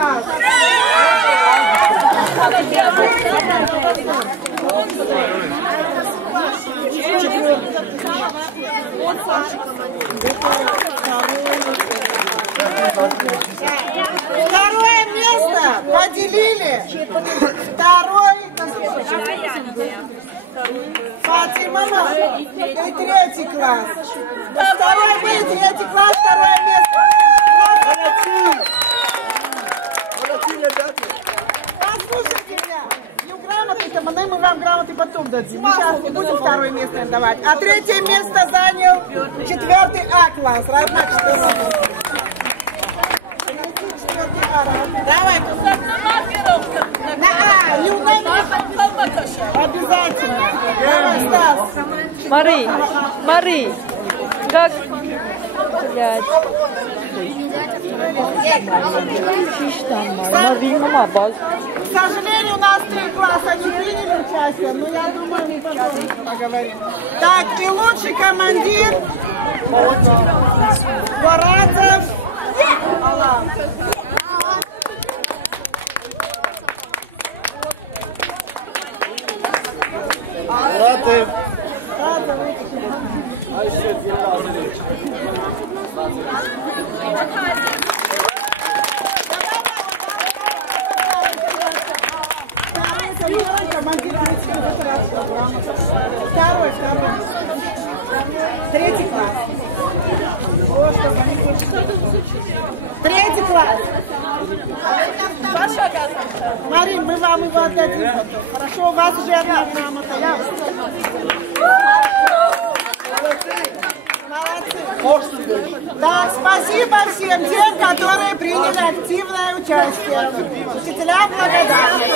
класс. Второе место поделили. Фатима и третий класс. Второй мы, третий класс, второе место. Послушайте меня. Грамоты-то мы вам грамоты потом дадим. Мы сейчас не будем второе место давать. А третье место занял 4 А класс. Родна 4 Давай. На А, обязательно. Давай, Стас. Мари, как... Блядь. К сожалению, у нас 3 класса не приняли участие, но я думаю, мы потом поговорим. Так, и лучший командир Варадов. Рады. Второй. Третий класс. Третий класс. Марин, мы вам его отдадим. Хорошо, у вас уже одна грамота. Молодцы. Да, спасибо всем тем, которые приняли активное участие. Учителям благодарны.